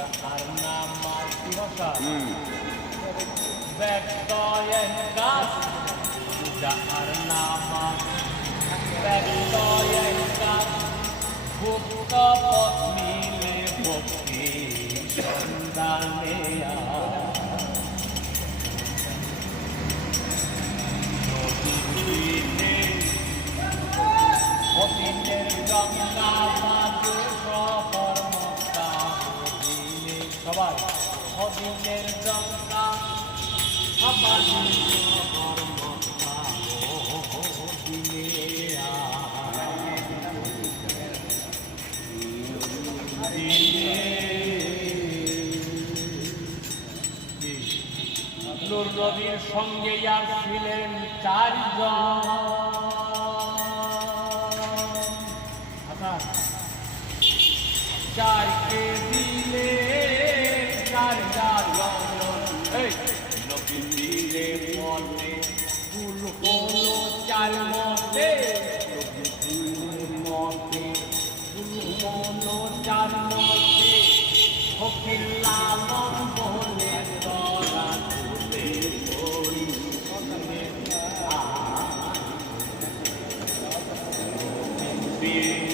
আর নাম মাতৃভাষা ব্যক্তয়েন কাজ। যাহার নাম ব্যক্তয়েন কাজ ভুক্ত পত্নীলে ভক্তি সন্ধানে অতীতের গঙ্গা সবাই। অতীতের গঙ্গা আমার শহর নূর নবীর সঙ্গে ছিলেন চারজন। আচ্ছা, চারকে দিলে আর এই নবী দিলে মনে ফুল হলো চাল মতে মতে ফুল হলো চাল মতে ফকির লালন বলে তরা তুলে ধরি Yeah.